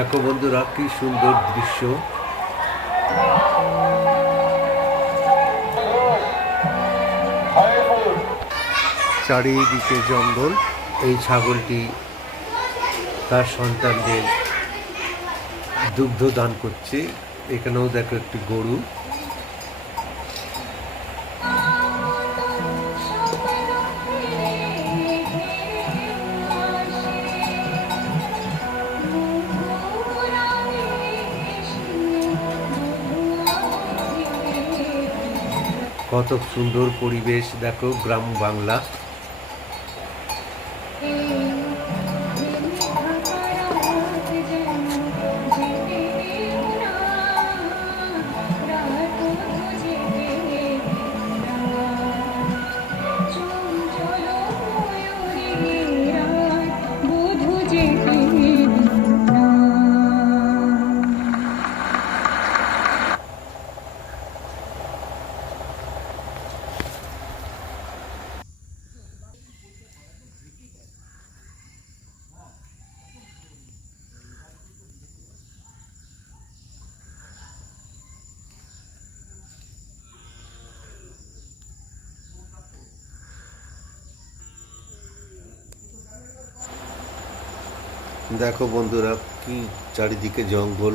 দেখো বন্ধুরা কি সুন্দর দৃশ্য। চারিদিকে জঙ্গল। এই ছাগলটি তার সন্তানদের দুগ্ধ দান করছে। এখানেও দেখো একটি গরু। কত সুন্দর পরিবেশ দেখো, গ্রাম বাংলা। দেখো বন্ধুরা কি চারিদিকে জঙ্গল।